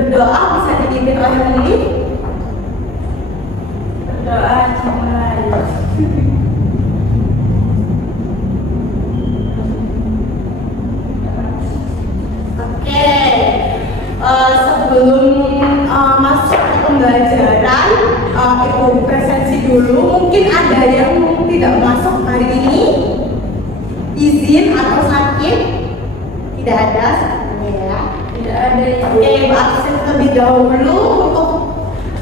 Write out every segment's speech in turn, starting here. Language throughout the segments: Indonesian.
Berdoa bisa dipimpin oleh Lili. Berdoa dimulai. Oke, sebelum masuk ke pembelajaran, Ibu presensi dulu. Mungkin ada yang tidak masuk hari ini, izin atau sakit? Tidak ada, ya. Tidak ada yang Oke, Ibu absen terlebih dahulu untuk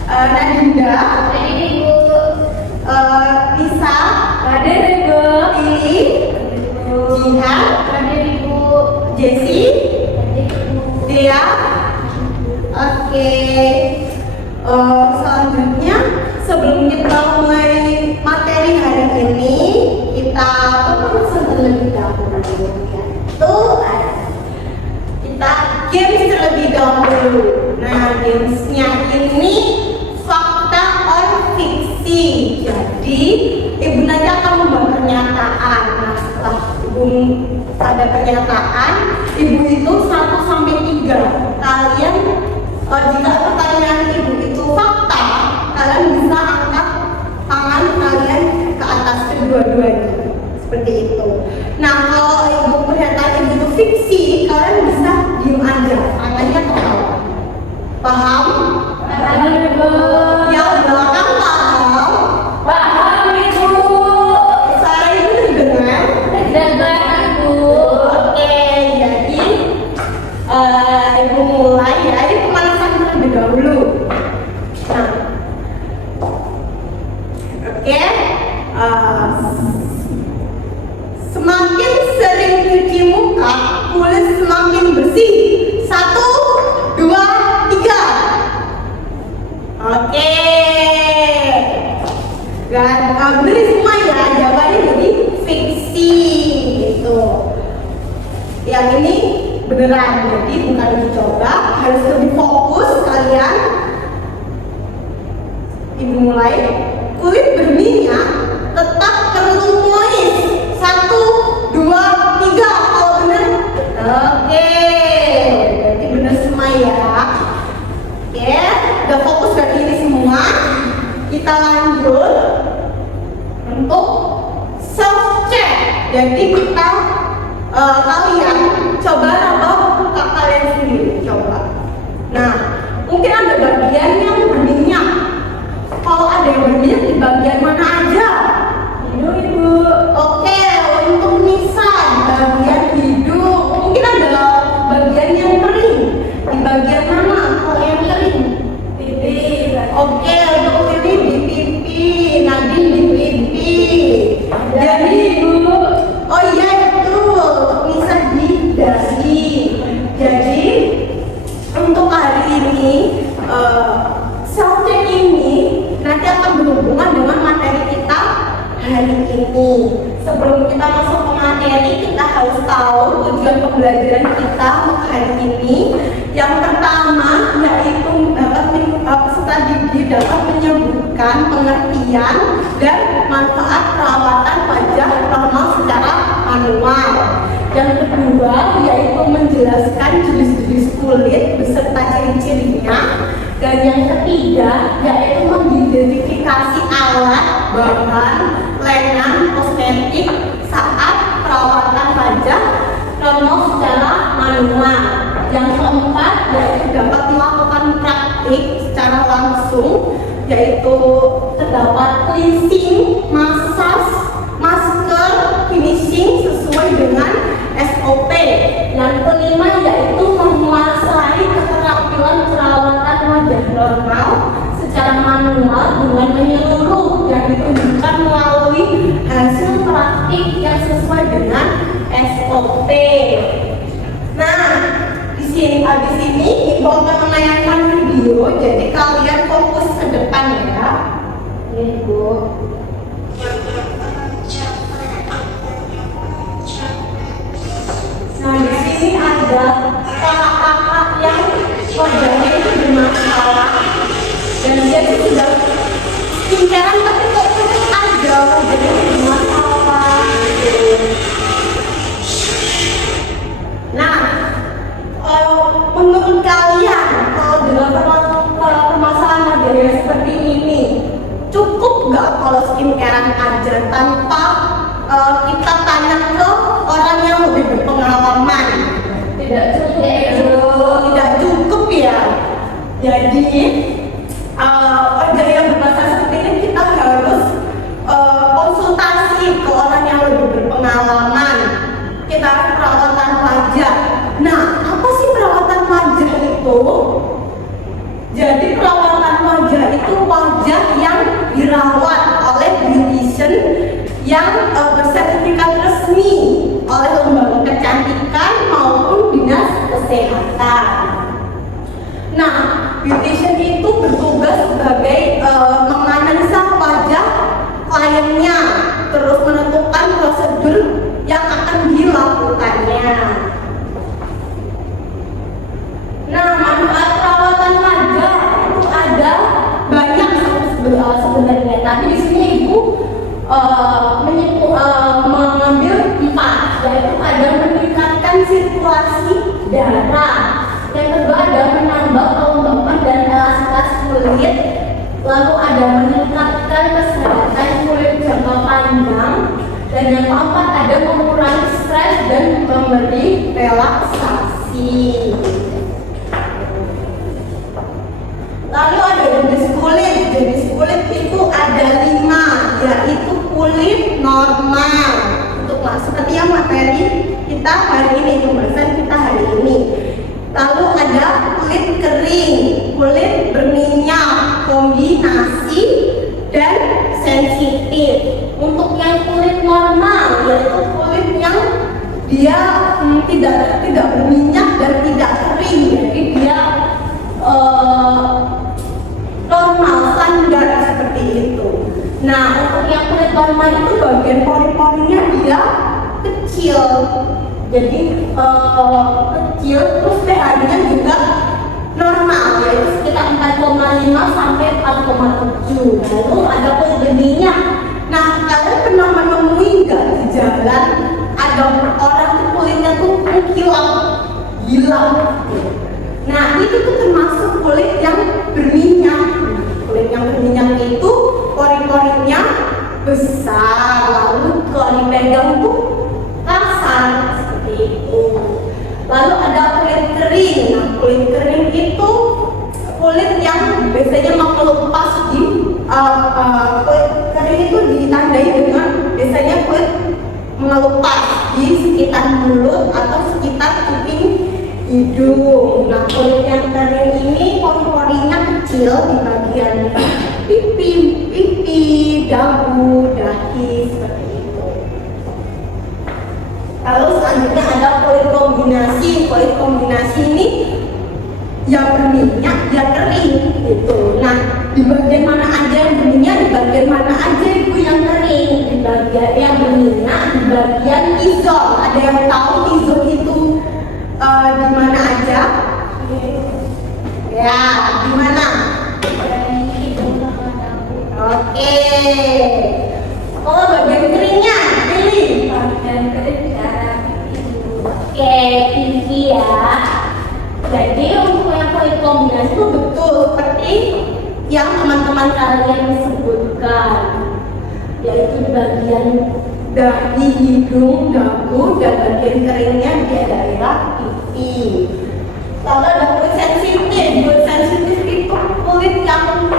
Nadinda, Lisa, hadir Ibu. Lili, Jihan, Hadir Ibu. Jesse, Hadir Ibu. Dea. Oke, selanjutnya sebelum kita mulai materi hari ini, kita berpesan terlebih dahulu. Yaitu kita games terlebih dahulu. Nah, gamesnya ini fakta or fiksi. Jadi, Ibu nanti akan membuat pernyataan. Nah, setelah Ibu ada pernyataan, Ibu itu 1 sampai 3. Kalian jika pertanyaan Ibu itu fakta, kalian bisa angkat tangan kalian ke atas kedua-duanya. Seperti itu. Nah, kalau Ibu pernyataan Ibu itu fiksi, kalian bisa diem aja, tangannya ke bawah. Paham? Paham Ibu. Yang belakang paham? Paham Ibu. Suara Ibu terdengar? Dengar Ibu. Oke, jadi Ibu mulai ya. Ini pemanasan terlebih dahulu. Nah, oke. Semakin sering cuci muka, kulit semakin bersih. 1, 2, 3. Oke. Beri semua ya, jawabannya jadi fiksi gitu. Yang ini beneran, jadi bukan dicoba, harus lebih fokus kalian. Ibu mulai. Kulit berminyak tetap perlu mois. 1, 2, 3. Kalau benar, oke. Berarti benar semua ya. Oke, udah fokus ke ini semua. Kita lanjut untuk self check. Jadi kita kalian coba nambah muka kalian sendiri, coba. Nah, mungkin ada bagian yang berminyak. Kalau ada yang berminyak di bagian mana aja? Hidung Ibu. Oke, untuk Nisa di bagian hidung. Mungkin ada bagian yang kering. Di bagian mana? Kalau yang kering. Pipi. Oke, untuk Lili di pipi, Nadine di pipi. Jadi Ibu. Oh iya itu Nisa di dahi. Jadi untuk hari ini self check ini nanti akan berhubungan dengan materi kita hari ini. Sebelum kita masuk ke materi, kita harus tahu tujuan pembelajaran kita untuk hari ini. Yang pertama yaitu peserta didik dapat menyebutkan pengertian dan manfaat perawatan wajah normal secara manual. Yang kedua yaitu menjelaskan jenis-jenis kulit beserta ciri-cirinya. Dan yang ketiga yaitu mengidentifikasi alat, bahan, lainan, kosmetik saat perawatan wajah normal secara manual. Yang keempat yaitu dapat melakukan praktik secara langsung, yaitu terdapat cleansing, massage, masker, finishing sesuai dengan SOP. Yang kelima yaitu menguasai keterampilan perawatan wajah normal secara manual dengan menyeluruh yang ditunjukkan melalui hasil praktik yang sesuai dengan SOP. Nah, di sini Ibu akan menayangkan video, jadi kalian fokus ke depan ya. Ibu. Nah, di sini ada kakak-kakak yang wajahnya itu bermasalah dan dia itu sudah skincarean tapi kok terus ada wajahnya bermasalah gitu. Nah, menurut kalian kalau ke orang yang lebih berpengalaman. Tidak cukup. Tidak cukup ya. Jadi yang berbahasa seperti ini kita harus konsultasi ke orang yang lebih berpengalaman. Kita harus perawatan wajah. Nah, apa sih perawatan wajah itu? Jadi perawatan wajah itu wajah yang dirawat oleh beautician yang bersertifikat resmi oleh lembaga kecantikan maupun dinas kesehatan. Nah, beautician itu bertugas sebagai menganalisa wajah kliennya, terus menentukan prosedur yang akan dilakukannya. Nah, manfaat perawatan wajah itu ada banyak sebenarnya, tapi di sini Ibu mengambil 4, yaitu ada meningkatkan sirkulasi darah, yang kedua ada menambah kelembapan dan elastisitas kulit, lalu ada meningkatkan kesehatan kulit jangka panjang, dan yang keempat ada mengurangi stres dan memberi relaksasi. Lalu ada jenis kulit itu ada 5, yaitu kulit normal. Untuk seperti yang materi kita hari ini, pembahasan kita hari ini. Lalu ada kulit kering, kulit berminyak, kombinasi, dan sensitif. Untuk yang kulit normal, yaitu kulit yang dia tidak berminyak dan tidak kering, jadi dia normal, standar seperti itu. Nah, untuk yang kulit normal itu bagian pori-porinya dia kecil, jadi kecil, terus pH-nya juga normal, yaitu sekitar 4,5 sampai 4,7. Lalu ada kulit berminyak. Nah, kalian pernah menemui nggak di jalan ada orang kulitnya tuh mengkilap, hilang? Nah, itu tuh termasuk kulit yang berminyak. Kulit yang berminyak itu pori-porinya besar, lalu kalau dipegang tuh kasar seperti itu. Lalu ada kulit kering. Nah, kulit kering itu kulit yang biasanya mengelupas di kulit kering itu ditandai dengan biasanya kulit mengelupas di sekitar mulut atau sekitar kuping hidung. Nah, kulit yang kering ini pori-porinya kecil di bagian pipi, dagu, dahi seperti itu. Lalu selanjutnya ada kulit kombinasi. Kulit kombinasi ini yang berminyak, yang kering gitu. Nah, di bagian mana aja yang berminyak, di bagian mana aja itu yang kering. Di bagian yang berminyak, di bagian T-zone. Ada yang tahu T-zone itu di mana aja? Ya, di mana? Oke. Oh, bagian keringnya, pilih. Bagian kering darah. Oke, pipi ya. Jadi untuk yang kulit kombinasi itu betul seperti yang teman-teman kalian sebutkan, yaitu di bagian dahi, hidung, dagu, dan bagian keringnya di daerah pipi. Lalu ada kulit sensitif. Kulit sensitif itu kulit yang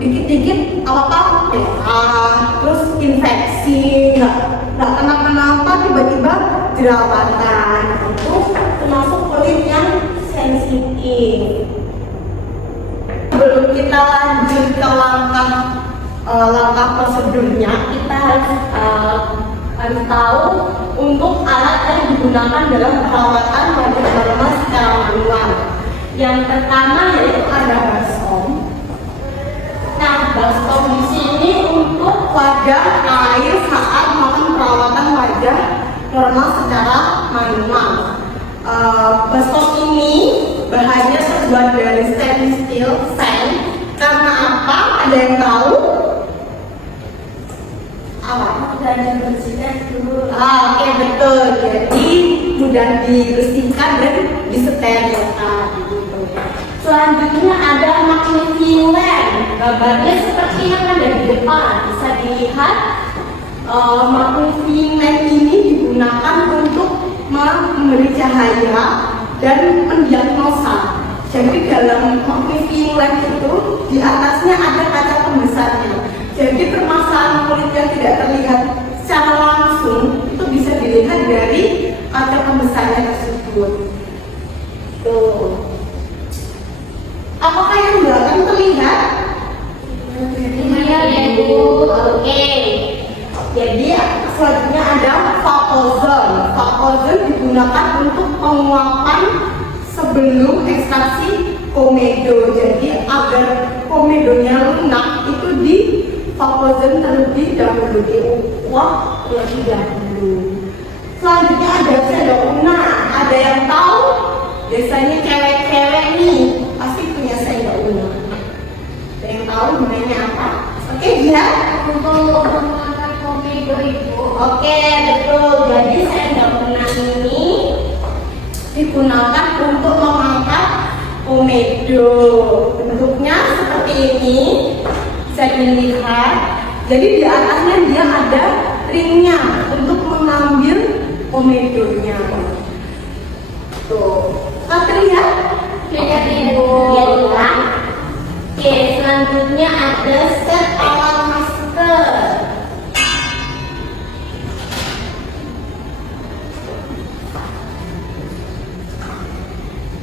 dikit-dikit apa-apa terus infeksi, nggak kenapa-kenapa tiba-tiba jerawatan. Itu termasuk kulit yang sensitif. Sebelum kita lanjut ke langkah prosedurnya, kita harus tahu untuk alat yang digunakan dalam perawatan wajah normal secara manual. Yang pertama yaitu ada baskom. Nah, baskom di sini untuk wadah air saat melakukan perawatan wajah normal secara manual. Baskom ini bahannya terbuat dari stainless steel sand. Karena apa? Ada yang tahu? Apa? Dan dibersihkan dulu. Oke, betul. Jadi mudah dibersihkan dan disterilkan gitu. Selanjutnya ada magnifying lamp. Gambarnya seperti yang ada di depan. Bisa dilihat magnifying lamp ini digunakan memberi cahaya dan mendiagnosa. Jadi dalam Viving Lab itu di atasnya ada kaca pembesarnya. Jadi permasalahan kulit yang tidak terlihat secara langsung itu bisa dilihat dari kaca pembesarnya tersebut. Tuh. Apakah yang belakang terlihat? Iya, Bu. Oke. Jadi selanjutnya ada vakozone. Vakozone digunakan untuk penguapan sebelum ekstraksi komedo. Jadi agar komedonya lunak itu di vakozone terlebih dahulu, diuap terlebih dahulu. Selanjutnya ada sendok lunak. Ada yang tahu? Biasanya cewek-cewek nih pasti punya sendok lunak. Ada yang tahu gunanya apa? Oke, dia Untuk mengangkat komedo, Ibu. Oke, betul. Jadi sendok lunak ini digunakan untuk mengangkat komedo. Bentuknya seperti ini, bisa dilihat. Jadi di atasnya dia ada ringnya untuk mengambil komedonya. Tuh, terlihat? Lihat, Ibu. Ya. Oke, selanjutnya ada set alat masker.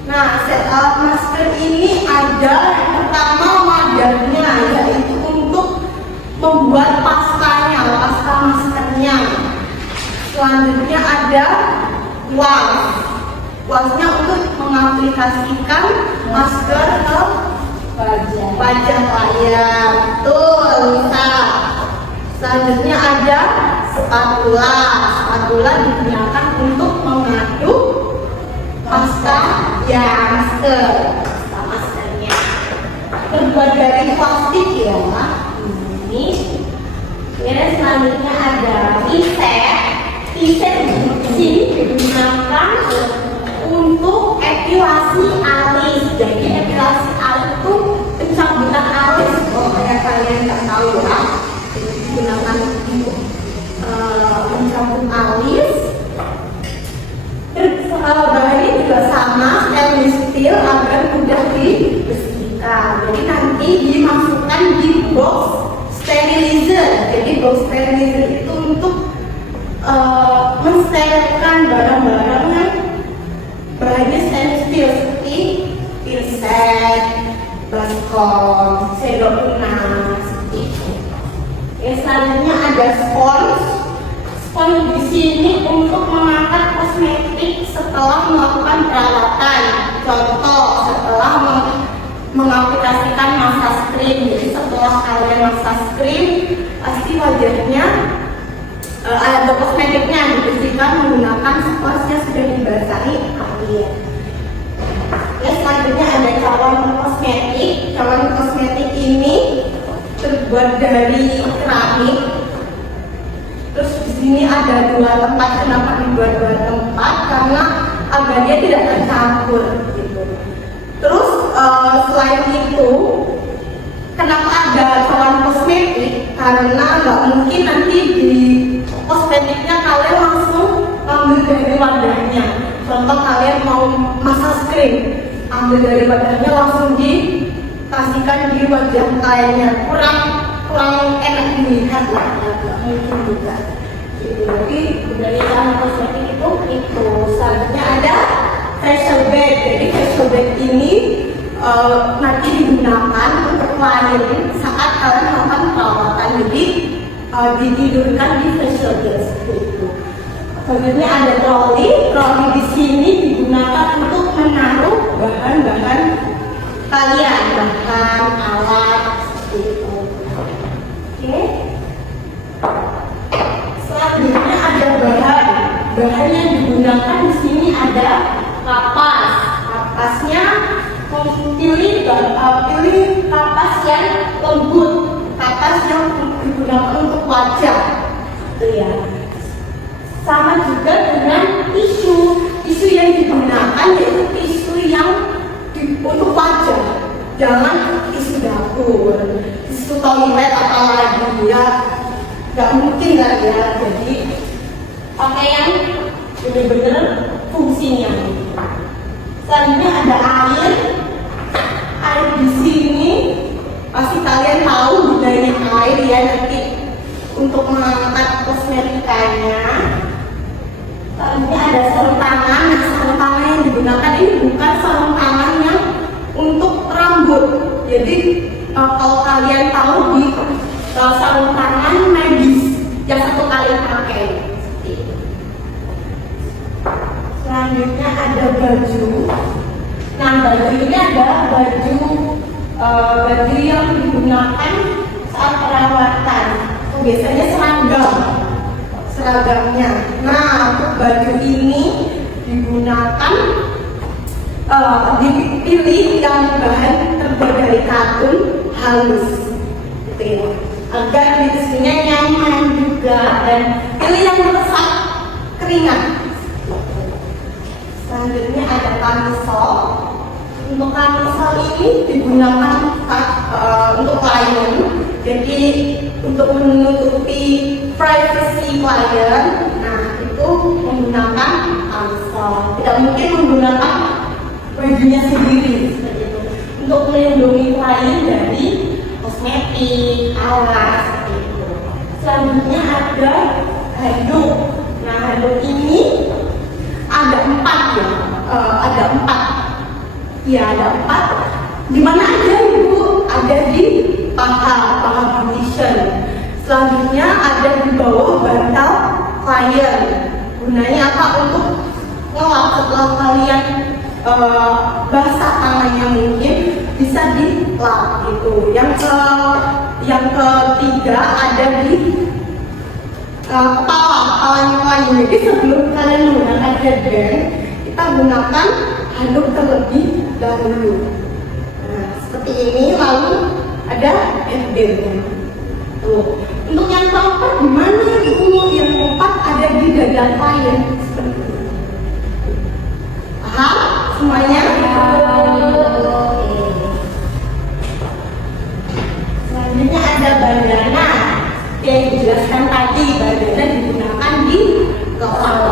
Nah, set alat masker ini ada yang pertama wadahnya, yaitu untuk membuat pastanya, pasta maskernya. Selanjutnya ada kuas. Kuasnya untuk mengaplikasikan masker ke wajah layar. Betul, bisa. Selanjutnya ada spatula. Spatula digunakan untuk mengaduk pasta masker. Pasta maskernya terbuat dari plastik ya. Ini. Kemudian selanjutnya ada riset. Riset di sini digunakan untuk epilasi alis. Jadi epilasi alis itu pencabutan alis. Oh, kayak kalian nggak tahu ya. Jadi digunakan untuk mencabut alis. Bahannya juga sama, stainless steel agar mudah dibersihkan. Jadi nanti dimasukkan di box sterilizer. Jadi box sterilizer itu untuk mensterilkan barang-barang yang bahannya stainless steel seperti pinset, baskom, sendok lunak, seperti itu. Selanjutnya ada spons. Spons di sini untuk mengangkat kosmetik setelah melakukan perawatan. Contoh, setelah mengaplikasikan massage cream. Jadi setelah kalian massage cream, pasti wajahnya ada kosmetiknya dibersihkan menggunakan spons yang sudah dibasahi air. Selanjutnya ada cawan kosmetik. Cawan kosmetik ini terbuat dari keramik. Terus di sini ada dua tempat. Kenapa dibuat dua tempat? Karena agar dia tidak tercampur gitu. Terus selain itu, kenapa ada cawan kosmetik? Karena nggak mungkin nanti di kosmetiknya kalian langsung ambil dari wadahnya. Contoh kalian mau massage cream, ambil dari wadahnya langsung dikasihkan di wajah kaliannya. Kurang enak dilihat lah, nggak mungkin juga. Jadi dari cawan kosmetik itu. Selanjutnya ada facial bag. Jadi facial bag ini nanti digunakan untuk klien saat kalian melakukan perawatan. Jadi ditidurkan di facial bag seperti itu. Selanjutnya ada troli. Troli di sini digunakan untuk menaruh bahan-bahan kalian, bahan alat seperti itu. Oke. Selanjutnya ada bahan yang digunakan di sini ada kapas. Kapasnya pilih kapas yang lembut, kapas yang digunakan untuk wajah, itu ya. Sama juga dengan tisu yang digunakan yaitu tisu yang untuk wajah, jangan tisu dapur, tisu toilet apalagi ya, nggak mungkin lah ya. Jadi pakai yang benar-benar fungsi fungsinya. Selanjutnya ada air. Air di sini pasti kalian tahu gunanya air ya, nanti untuk mengangkat kosmetikanya. Selanjutnya ada sarung tangan. Nah, sarung tangan yang digunakan ini bukan sarung tangan yang untuk rambut. Jadi kalau kalian tahu di sarung tangan medis yang satu kali pakai. Selanjutnya ada baju. Nah, baju ini ada baju yang digunakan saat perawatan. Biasanya seragamnya. Nah, untuk baju ini digunakan dipilih yang bahan terbuat dari katun halus, gitu ya, agar disusunnya nyaman juga, dan pilih yang meresap keringat. Selanjutnya ada kamisol. Untuk kamisol ini digunakan untuk klien, jadi untuk menutupi privacy klien. Nah, itu menggunakan kamisol. Tidak mungkin menggunakan bajunya sendiri seperti itu, untuk melindungi klien dari kosmetik, alat seperti itu. Selanjutnya ada handuk. Nah, handuk ini ada 4 ya, ada 4. Ya, ada 4. Di mana aja Ibu? Ada di paha position. Selanjutnya ada di bawah bantal klien. Gunanya apa? Untuk ngelap setelah kalian basah tangannya, mungkin bisa dilap gitu. Yang ketiga ada di kepalanya. Jadi sebelum kalian menggunakan headband, kita gunakan handuk terlebih dahulu. Nah, seperti ini, lalu ada headband. Tuh. Untuk yang keempat di mana Ibu? Yang keempat ada di dada klien. Seperti ini. Paham semuanya? Selanjutnya ada bandana. Yang dijelaskan tadi, bandana digunakan di kepala.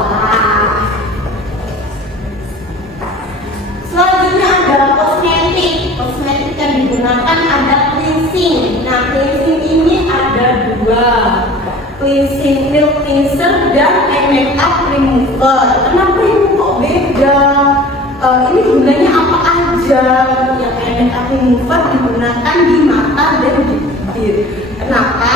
Selanjutnya ada kosmetik. Kosmetik yang digunakan ada cleansing. Nah, cleansing ini ada 2. Cleansing milk cleanser dan eye makeup remover. Kenapa ini kok beda? Ini gunanya apa aja? Yang eye makeup remover digunakan di mata dan di bibir. Kenapa?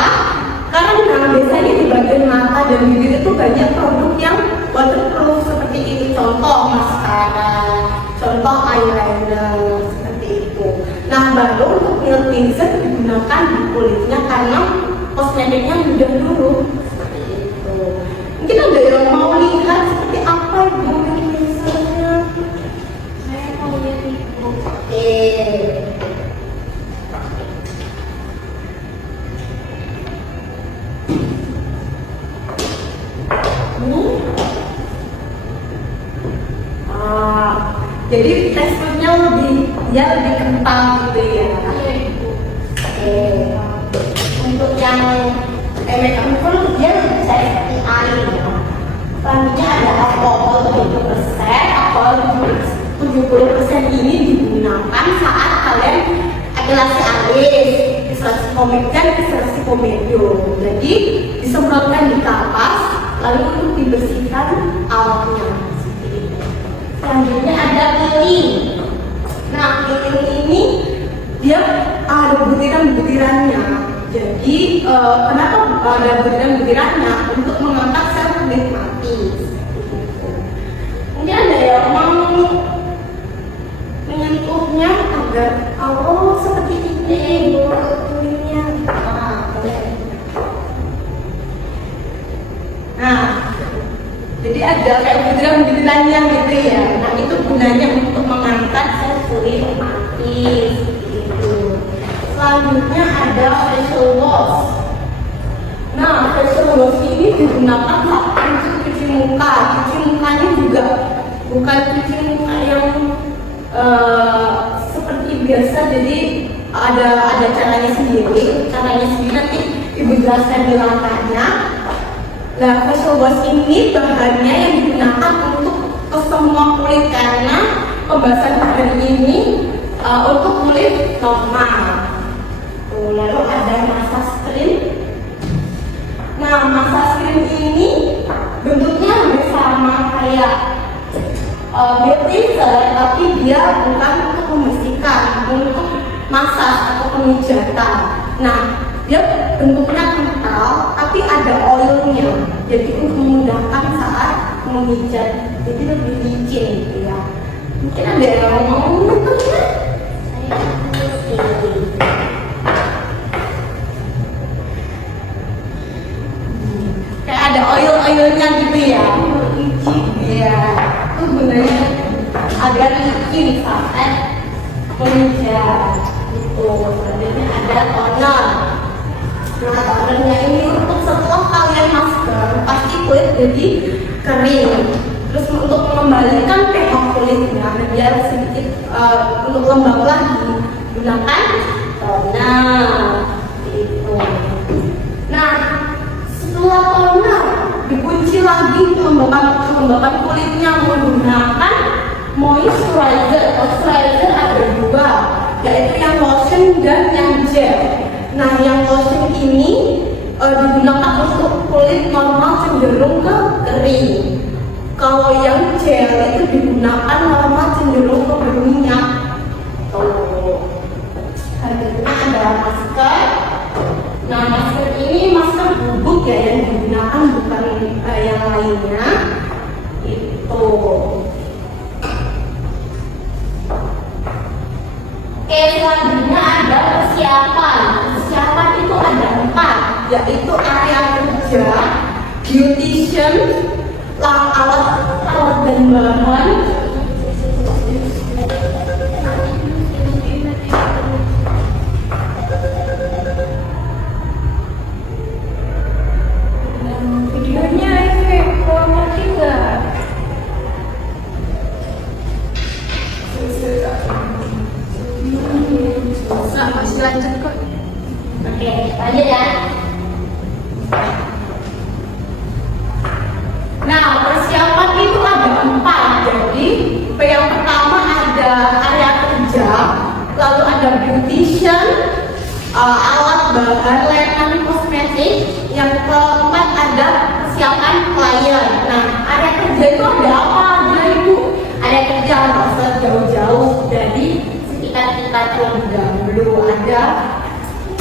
Karena biasanya di bagian mata dan bibir itu banyak produk yang waterproof seperti ini. Contoh maskara, contoh eyeliner, seperti itu. Nah, baru untuk milk cleanser digunakan di kulitnya karena kosmetiknya mudah dulu, seperti itu. Mungkin ada yang mau lihat seperti apa Ibu milk cleansernya? Saya mau lihat Ibu. Oke. Jadi teksturnya lebih kental gitu ya. Oke. Untuk yang makeup remover dia lebih cair seperti air. Selanjutnya ada alkohol 70%. Alkohol 70% ini digunakan saat kalian epilasi alis, ekstraksi pomade dan ekstraksi komedo. Jadi disemprotkan di kapas, lalu untuk dibersihkan alatnya. Selanjutnya ada lilin. Nah, lilin ini dia ada butiran-butirannya. Jadi kenapa ada butiran-butirannya? Untuk mengangkat sel kulit mati. Mungkin ada yang mau menyentuhnya agar seperti ini kulitnya. Boleh. Nah, jadi ada kayak butiran-butirannya gitu ya. Nah, itu gunanya untuk mengangkat sel kulit mati gitu. Selanjutnya ada facial wash. Nah, facial wash ini digunakan untuk cuci muka. Cuci mukanya juga bukan cuci muka yang seperti biasa. Jadi ada caranya sendiri. Nanti Ibu jelaskan di langkahnya. Nah, facial wash ini bahannya yang digunakan untuk semua kulit karena pembahasan hari ini untuk kulit normal. Lalu ada masa screen. Nah, masa screen ini bentuknya hampir sama kayak beauty, tapi dia bukan untuk membersihkan, untuk massage atau pemijatan. Nah, dia bentuknya kental, tapi ada oilnya, jadi untuk memudahkan saat memijat, jadi lebih licin gitu ya. Mungkin ada yang mau menentunya? Kayak ada oil-oilnya gitu ya. Iya, itu gunanya agar licin saat memijat. Itu sebenarnya ada toner. Nah, tonernya ini untuk setelah kalian masker pasti kulit jadi kering. Terus untuk mengembalikan pH kulitnya biar sedikit untuk lembab lagi, gunakan toner. Itu. Nah, setelah toner dikunci lagi kelembapan kulitnya menggunakan moisturizer. Moisturizer ada dua, yaitu yang lotion dan yang gel. Nah, yang lotion ini digunakan untuk kulit normal cenderung ke kering. Kalau yang gel itu digunakan normal cenderung ke berminyak. Selanjutnya ada masker. Nah, masker ini masker bubuk ya yang digunakan, bukan yang lainnya. Itu. Oke, selanjutnya ada persiapan. Persiapan itu ada 4, yaitu area kerja, beautician, alat dan bahan, Videonya efek mati nggak? Masih lanjut kok. Oke, lanjut ya. Nah, persiapan itu ada 4. Jadi, yang pertama ada area kerja, lalu ada beautician, alat bahan, layanan kosmetik. Yang keempat ada persiapan klien. Nah, area kerja itu ada apa aja Ibu? Area kerja nggak usah jauh-jauh, jadi sekitar kita terlebih dahulu. Ada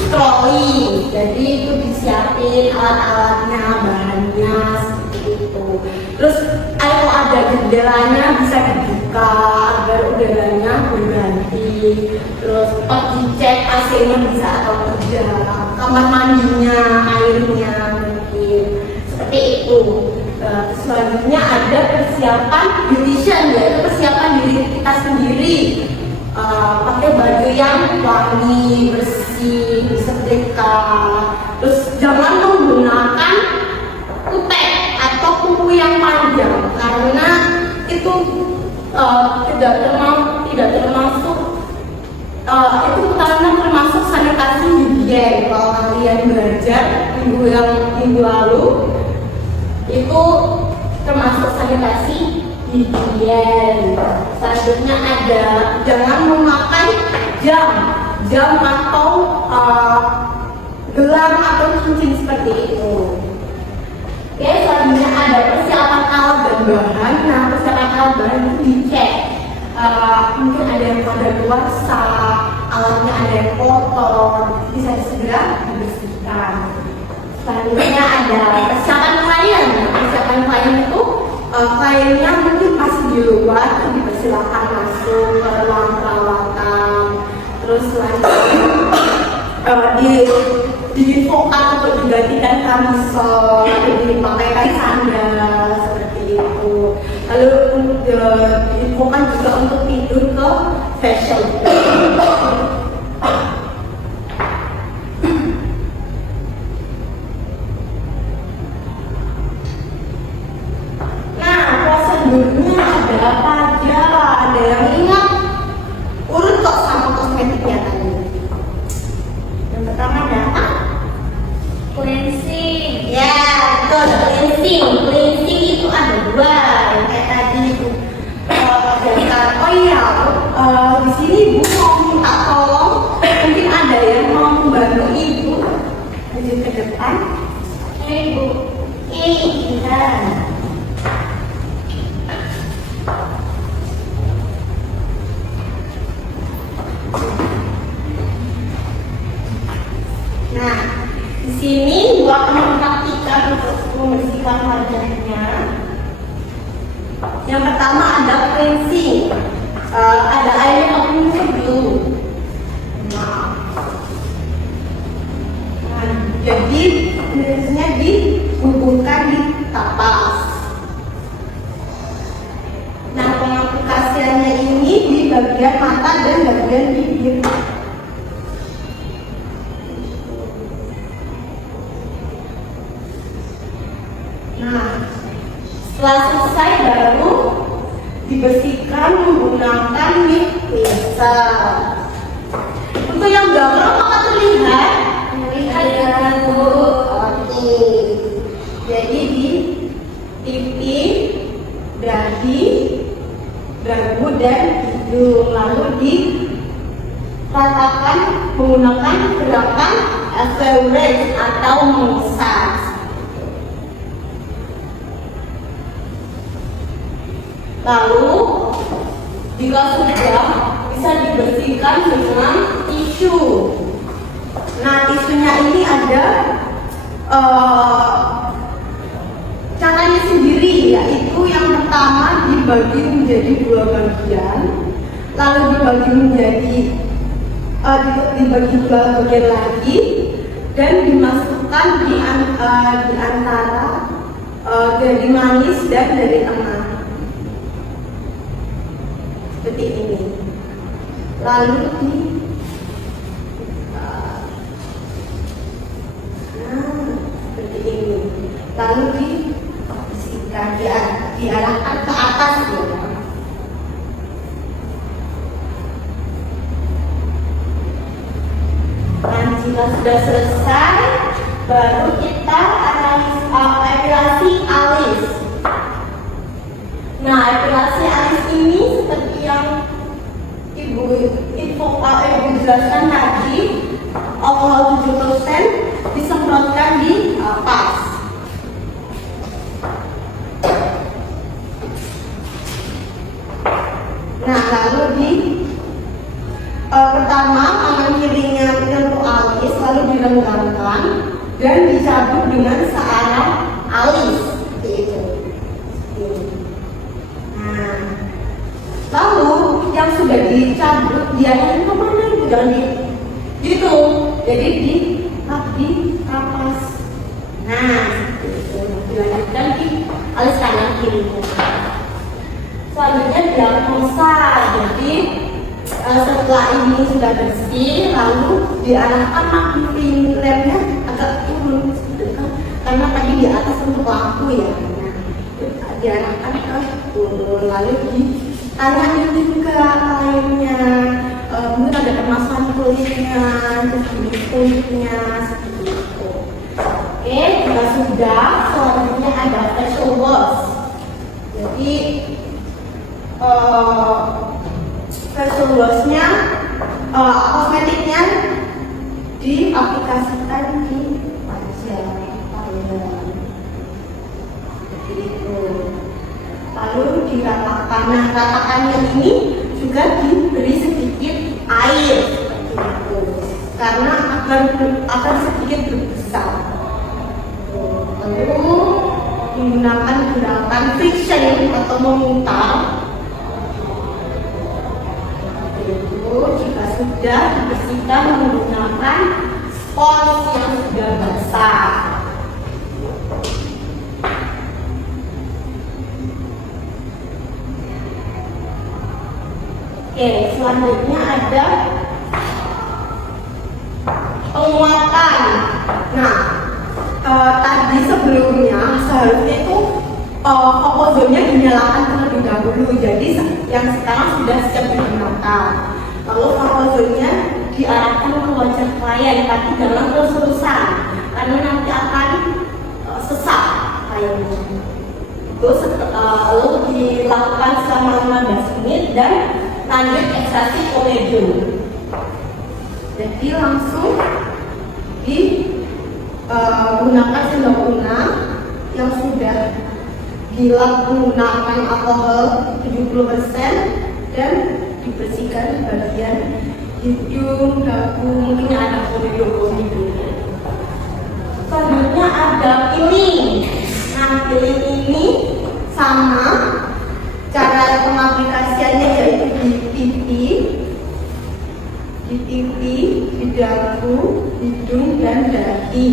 troli, jadi itu disiapin alat-alatnya, bahannya seperti itu. Terus kalau ada jendelanya bisa dibuka agar udaranya berganti. Terus dicek AC-nya bisa atau tidak, kamar mandinya, airnya mungkin seperti itu. Selanjutnya ada persiapan beautician, yaitu persiapan diri kita sendiri. Pakai baju yang wangi, bersih, disetrika. Terus jangan menggunakan kutek atau kuku yang panjang karena itu tidak termasuk itu karena termasuk sanitasi higien. Kalau kalian belajar minggu lalu itu termasuk sanitasi higien. Selanjutnya ada jangan memakai jam atau gelang atau cincin seperti itu. Oke, selanjutnya ada persiapan alat dan bahan. Nah, persiapan alat bahan itu dicek. Mungkin ada yang pada luarsa, alatnya ada yang kotor, bisa segera dibersihkan. Selanjutnya ada persiapan klien. Persiapan klien itu kliennya mungkin masih di luar, itu dipersilakan masuk ke ruang perawatan. Terus selanjutnya diinfokan untuk digantikan kamisol, dipakai sandal seperti itu. Lalu diinfokan juga untuk tidur ke facial. Nah, prosedurnya ada apa aja? Ada yang ingat? Urut kok sama kosmetiknya tadi. Yang pertama ada apa? Cleansing. Ya, betul, cleansing. Cleansing itu ada 2, yang kayak tadi itu. depan. Ibu. Iya. Nah, di sini buat mempraktikkan untuk membersihkan wajahnya. Yang pertama ada cleansing, ada air minum dulu. Nah, jadi biasanya dibubuhkan di tapas. Nah, pengaplikasiannya ini di bagian mata dan bagian bibir. Nah, setelah selesai baru dibersihkan menggunakan mixer. Untuk yang gambar apakah terlihat? Lihat ya, Bu. Oke. Jadi di pipi, dahi, dagu dan hidung, lalu diratakan menggunakan gerakan average atau mengusap. Lalu jika sudah bisa dibersihkan dengan tisu. Nah, tisunya ini ada caranya sendiri, yaitu yang pertama dibagi menjadi dua bagian, lalu dibagi menjadi dibagi dua bagian lagi dan dimasukkan di antara dari manis dan dari tengah. Seperti ini. Lalu seperti ini. Lalu dibersihkan, diarahkan ke atas ya. Dan jika sudah selesai, baru kita epilasi alis. Nah, epilasi alis ini seperti yang Ibu jelaskan tadi, alkohol 7% disemprotkan di atas. Nah, lalu pertama tangan kirinya menyentuh alis, lalu direnggangkan dan dicabut dengan searah alis. Seperti itu. Nah, lalu yang sudah dicabut diarahin kemana itu? Jangan gitu. Jadi di kapas. Nah, itu dilanjutkan di alis kanan kiri. Selanjutnya diagnosa. Jadi setelah ini sudah bersih, lalu diarahkan magnifying lamp-nya agak turun karena tadi di atas untuk lampu ya. Nah, diarahkan ke turun, lalu ditanyain juga lainnya, mungkin ada permasalahan kulitnya, kulitnya seperti itu. Oke, jika sudah, selanjutnya ada facial wash. Jadi facial wash-nya, kosmetiknya diaplikasikan di wajah. Seperti itu. Lalu diratakan. Nah, ratakannya ini juga diberi sedikit air seperti itu, karena akan sedikit berbesar. Lalu menggunakan gerakan friction atau memutar. Jika sudah dibersihkan menggunakan spons yang sudah basah. Oke, selanjutnya ada penguatan. Nah, tadi sebelumnya seharusnya itu ozonnya dinyalakan terlebih dahulu. Jadi yang sekarang sudah siap digunakan. Lalu ozonnya diarahkan ke wajah klien, tapi jangan terus-terusan karena nanti akan sesak kliennya. Terus lalu dilakukan selama 15 menit dan lanjut ekstraksi komedium. Jadi langsung di gunakan sendok guna yang sudah dilap menggunakan alkohol 70% dan dibersihkan bagian hidung, dagu, mungkin ada kulit hidungnya. Selanjutnya ada pilling. Nah, pilling ini sama cara pengaplikasiannya yaitu di pipi, di dagu, hidung dan dahi.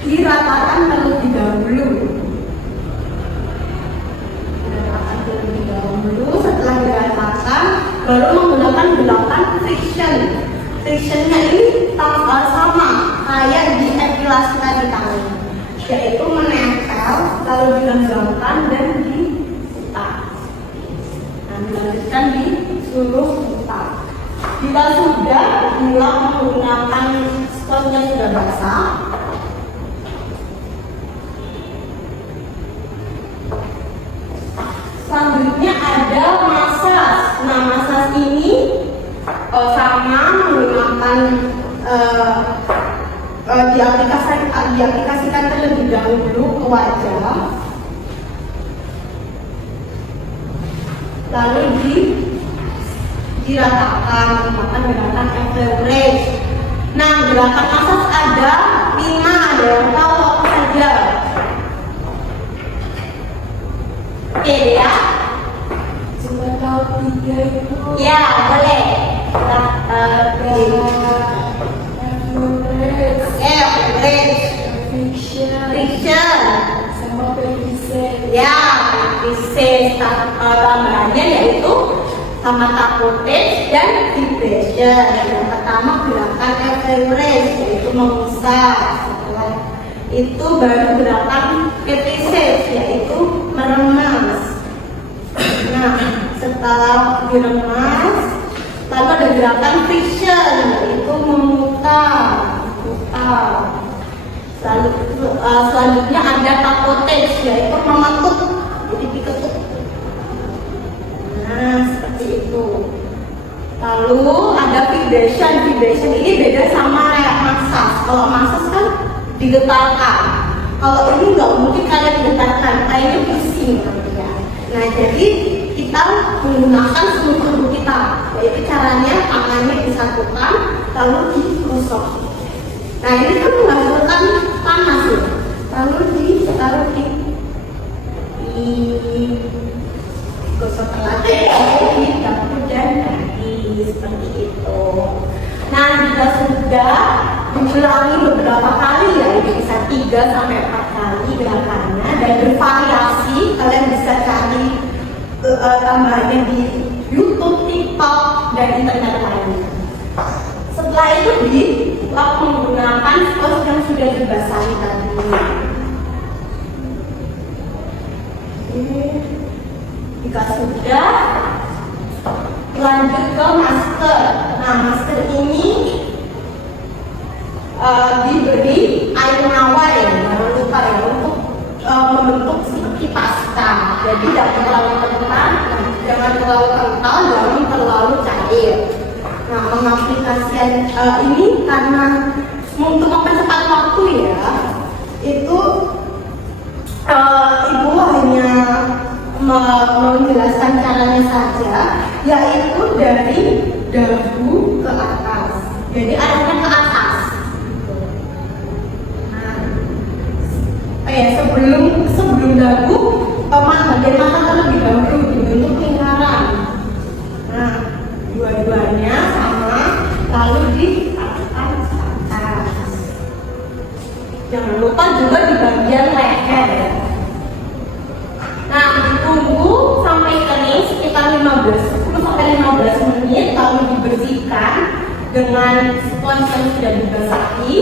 Diratakan terlebih dahulu. Setelah diratakan, baru menggunakan gerakan friction. Frictionnya ini sama kayak diepilasikan di tangan, yaitu menempel lalu digenggamkan dan diputar. Nah, dilanjutkan di seluruh putar. Bila sudah menggunakan spons yang sudah basah, selanjutnya ada massage. Nah, massage ini sama menggunakan diaplikasikan terlebih dahulu ke wajah, lalu diratakan menggunakan gerakan Everest. Nah, gerakan massage ada 5, ada yang tahu apa saja? Oke ya? Cuma tahu 3 itu. Ya, boleh. Friction sama pelvises. ya, pelvises tambahannya yaitu sama tapotes dan vibration. Yang pertama gerakan Everest yaitu mengusap. Setelah itu baru gerakan pelvises yaitu meremas. Nah, setelah diremas lalu ada gerakan friction yaitu memutar. Selanjutnya ada tapotes yaitu mengetuk, jadi diketuk. Nah, seperti itu. Lalu ada vibration. Vibration ini beda sama kayak massage. Kalau massage kan digetarkan, kalau ini nggak mungkin kalian digetarkan, kayaknya pusing ya. Nah, jadi kita menggunakan seluruh tubuh kita, yaitu caranya tangannya disatukan lalu digosok. Nah, ini kan menghasilkan panas ya. Lalu ditaruh di gosok lagi di dagu dan dahi seperti itu. Nah, jika sudah diulangi beberapa kali ya, bisa 3 sampai 4 kali gerakannya dan bervariasi. Kalian bisa cari tambahannya di YouTube, TikTok dan internet lainnya. Setelah itu dilap menggunakan spons yang sudah dibasahi tadi. Jika sudah, lanjut ke masker. Nah, masker ini diberi air menawar ya, jangan lupa ya, untuk membentuk seperti pasta. Jadi jangan terlalu kental, jangan terlalu cair. Nah, pengaplikasian ini karena untuk mempercepat waktu ya, itu ibu hanya menjelaskan caranya saja, yaitu dari dagu ke atas. Jadi arahnya ke atas. Nah, sebelum dagu, bagian mata terlebih dahulu dibentuk lingkaran. Nah, dua-duanya sama, lalu diarahkan ke atas. Jangan lupa juga di bagian leher ya. Nah, ditunggu sampai kering sekitar 10 sampai 15 menit, lalu dibersihkan dengan spons yang sudah dibasahi.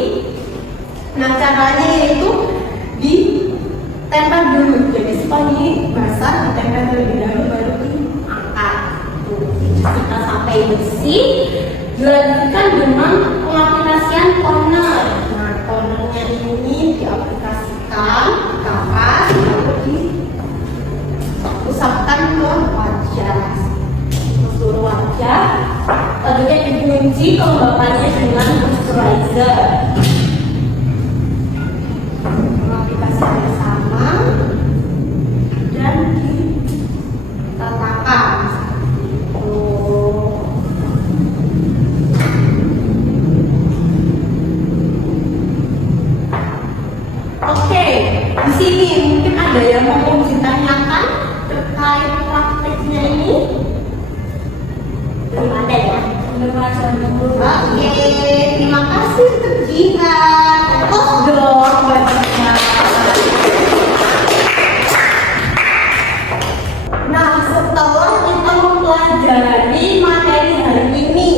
Nah, caranya yaitu ditempel dulu. Jadi spons ini basah, ditempel terlebih dahulu baru diangkat. Kita sampai bersih, dilanjutkan dengan pengaplikasian toner. Nah, tonernya ini diaplikasikan di kapas, lalu diusapkan ke wajah, ke seluruh wajah. Tentunya dikunci kelembapannya dengan moisturizer. bersama-sama dan ditatakan seperti itu. Oke, di sini mungkin ada yang mau ditanyakan terkait prakteknya ini. Belum ada ya? Oke, terima kasih untuk Jihan. Dong, banyak. Nah, setelah kita mempelajari materi hari ini,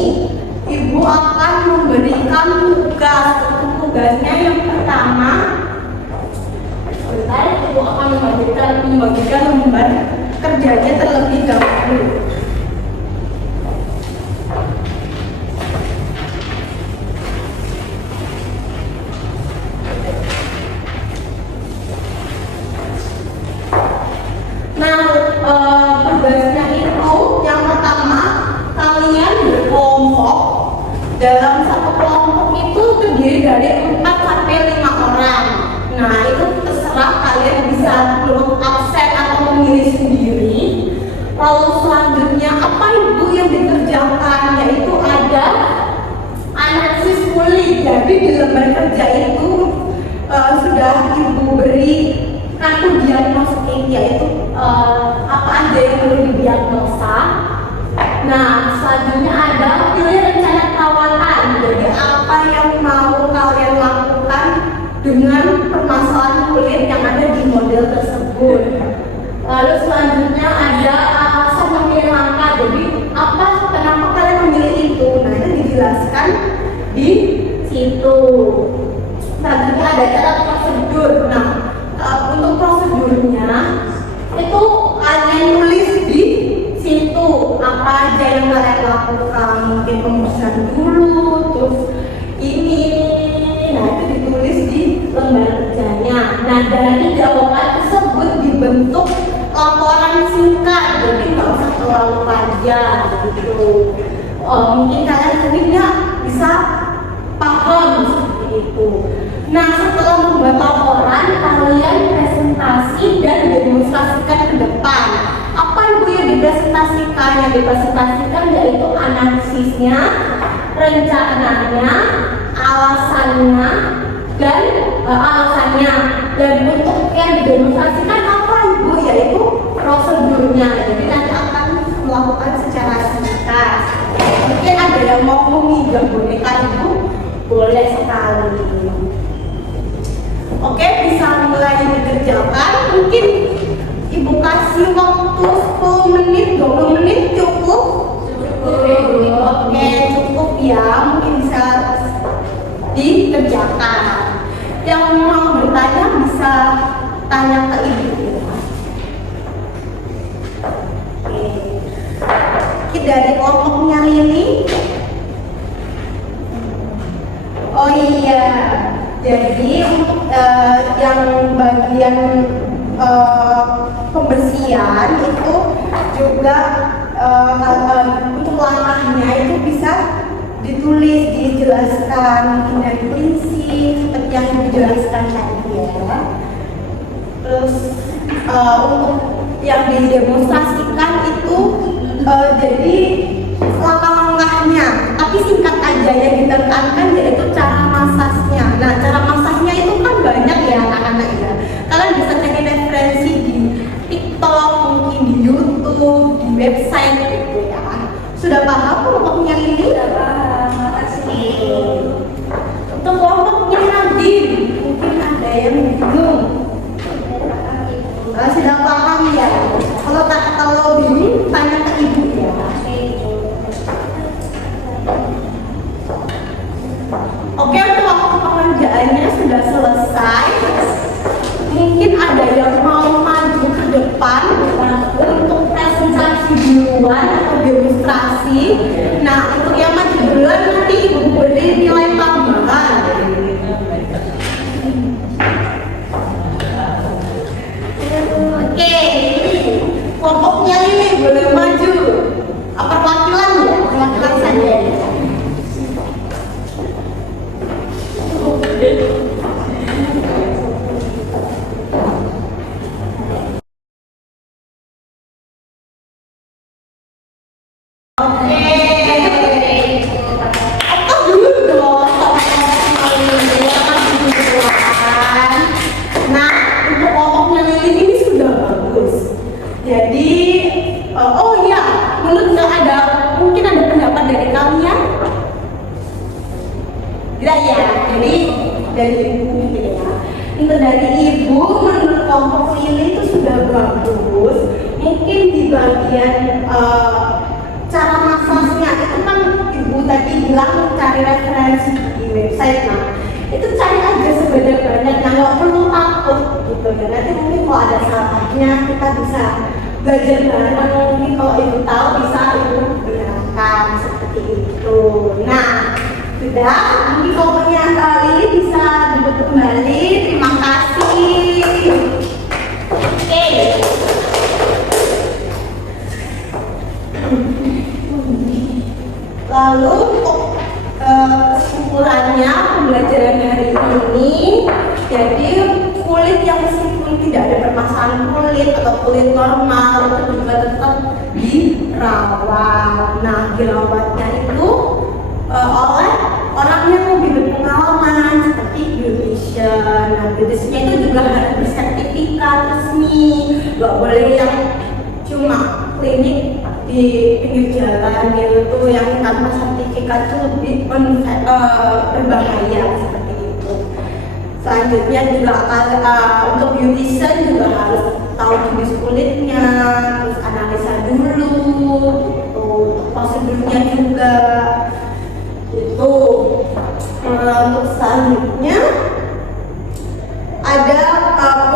Ibu akan memberikan tugas. Untuk tugasnya yang pertama, sebentar, Ibu akan membagikan lembar kerjanya terlebih dahulu. Tugasnya itu yang pertama, kalian berkelompok. Dalam satu kelompok itu terdiri dari 4 sampai 5 orang. Nah, itu terserah kalian bisa absen atau memilih sendiri. Lalu selanjutnya apa Ibu yang dikerjakan, yaitu ada analisis kulit. Jadi di lembar kerja itu sudah Ibu beri kartu diagnostik, yaitu apa aja yang perlu didiagnosa. Nah, selanjutnya ada pilih rencana perawatan. Jadi apa yang mau kalian lakukan dengan permasalahan kulit yang ada di model tersebut. Lalu selanjutnya ada alasan memilih langkah. Jadi apa, kenapa kalian memilih itu? Nah, itu dijelaskan di situ. Selanjutnya ada cara prosedur. Nah, untuk prosedurnya itu kalian tulis di situ apa aja yang kalian lakukan, mungkin pembersihan dulu, terus ini, nah itu ditulis di lembar kerjanya. Nah, dari jawaban tersebut dibentuk laporan singkat, jadi nggak usah terlalu panjang gitu. Mungkin kalian sendiri bisa paham seperti itu. Nah, setelah membuat laporan, kalian presentasi dan demonstrasikan ke depan. Apa Ibu yang dipresentasikan? Yang dipresentasikan yaitu analisisnya, rencananya, alasannya, dan untuk yang didemonstrasikan apa Ibu? Yaitu prosedurnya. Jadi nanti akan melakukan secara singkat. Mungkin ada yang mau meminjam boneka Ibu, boleh sekali. Oke, bisa mulai dikerjakan. Mungkin Ibu kasih waktu 10 menit, 20 menit cukup? Oke, cukup ya. Mungkin bisa dikerjakan. Yang mau bertanya bisa tanya ke Ibu. Oke. Kita dari kelompoknya Lili. Oh iya. Jadi untuk yang bagian pembersihan itu juga untuk langkahnya itu bisa ditulis, dijelaskan mungkin dari prinsip seperti yang dijelaskan tadi ya. Terus untuk yang didemonstrasikan itu jadi langkah-langkahnya, tapi singkat aja. Yang ditekankan yaitu cara masasnya. Nah, cara masasnya itu kan banyak ya anak-anak ya. Kalian bisa cari referensi di TikTok, mungkin di YouTube, di website gitu ya. Sudah paham kelompoknya ini? Sudah paham, makasih. Untuk kelompoknya Nadine, mungkin ada yang bingung. Sudah paham ya? Kalau bingung tanya ke Ibu ya. Oke, untuk waktu pengerjaannya sudah selesai. Mungkin ada yang mau maju ke depan untuk presentasi duluan atau demonstrasi. Nah, untuk yang maju duluan nanti Ibu beri nilai tambahan. Oke, kelompoknya ini boleh maju. Perwakilan ya, perwakilan saja. Oke. Apa dulu dong sama Lilin kan? Nah, untuk kelompoknya Lilin ini sudah bagus. Jadi, oh iya, menurut mungkin ada pendapat dari kalian? Tidak ya, jadi dari ibu gitu ya. Untuk dari ibu, menurut kelompok Lilin itu sudah bagus. Mungkin di bagian cara masaknya itu kan ibu tadi bilang cari referensi di website, nah itu cari aja sebanyak-banyaknya, nggak perlu takut gitu ya. Nanti mungkin kalau ada salahnya kita bisa belajar bareng, mungkin kalau ibu tahu bisa ibu gunakan seperti itu. Nah sudah, mungkin kelompoknya Lili bisa duduk kembali. Terima kasih. Oke. Lalu untuk kesimpulannya pembelajaran hari ini, jadi kulit yang meskipun tidak ada permasalahan kulit atau kulit normal itu juga tetap dirawat. Nah, dirawatnya itu oleh orang yang lebih berpengalaman seperti beautician. Nah, beauticiannya itu juga harus bersertifikat resmi, nggak boleh yang cuma klinik di pinggir jalan gitu yang tanpa sertifikat itu lebih berbahaya seperti itu. Selanjutnya juga untuk beautician juga harus tahu jenis kulitnya, terus analisa dulu, gitu. Prosedurnya juga itu. Untuk selanjutnya ada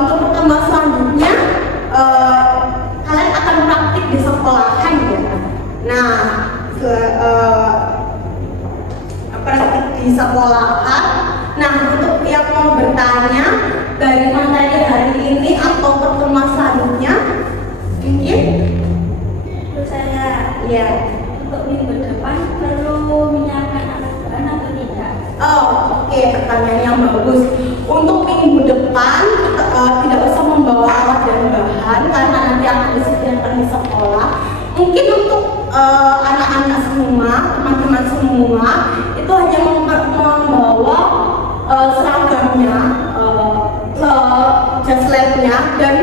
untuk pertemuan selanjutnya kalian akan praktik di sekolahan ya. Nah, praktik di sekolahan. Nah, untuk yang mau bertanya dari materi hari ini atau pertemuan selanjutnya, mungkin saya ya. untuk minggu depan perlu menyiapkan alat bahan atau tidak? Oh, oke, pertanyaan yang bagus. Untuk minggu depan tidak usah membawa alat dan bahan karena nanti akan disediakan di sekolah. Mungkin untuk anak-anak semua, teman-teman semua itu hanya membawa seragamnya, jas labnya dan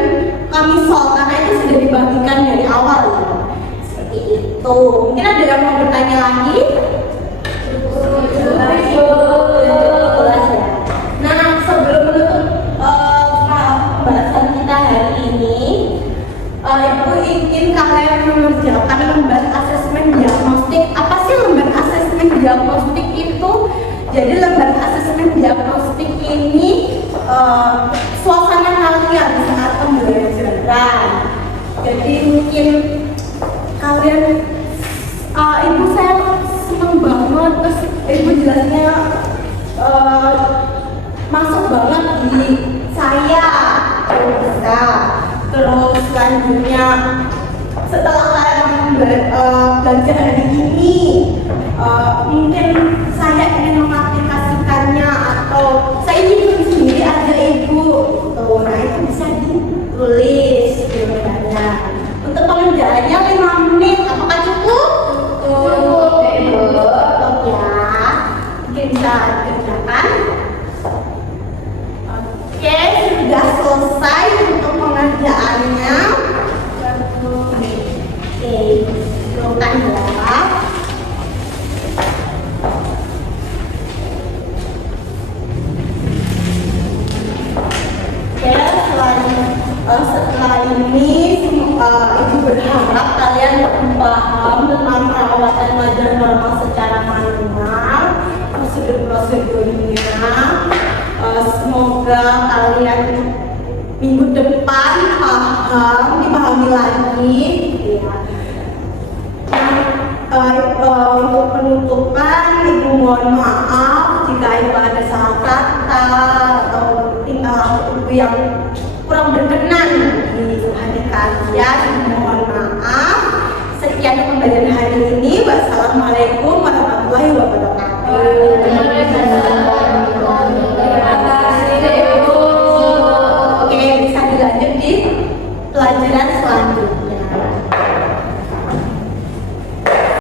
kamisol karena itu sudah dibagikan dari awal ya. Seperti itu. Mungkin ada yang mau bertanya lagi? Nah, sebelum menutup pembahasan kita hari ini, Ibu ingin kalian mengerjakan lembar asesmen diagnostik. Apa sih lembar asesmen diagnostik itu? Jadi lembar asesmen diagnostik ini suasana kalian saat pembelajaran. Jadi mungkin kalian, ibu saya senang banget, terus ibu jelasnya masuk banget di saya. Terus selanjutnya setelah kalian belajar hari ini, mungkin saya ingin mengaplikasikannya atau saya ingin sendiri aja ibu. Nah itu bisa ditulis sebenarnya. Untuk pengerjaannya 5 menit, apakah cukup? Cukup ya. Mungkin bisa dikerjakan. Oke, sudah selesai untuk pengerjaannya. Oke, silakan jawab. Oke, setelah ini ibu berharap kalian paham tentang perawatan wajah normal secara manual, prosedur-prosedurnya. Semoga kalian minggu depan dipahami lagi ya. Untuk penutupan, ibu mohon maaf jika ibu ada salah kata atau tingkah laku ibu yang kurang berkenan di hati kalian. Mohon maaf. Sekian pembelajaran hari ini. Wassalamualaikum warahmatullahi wabarakatuh.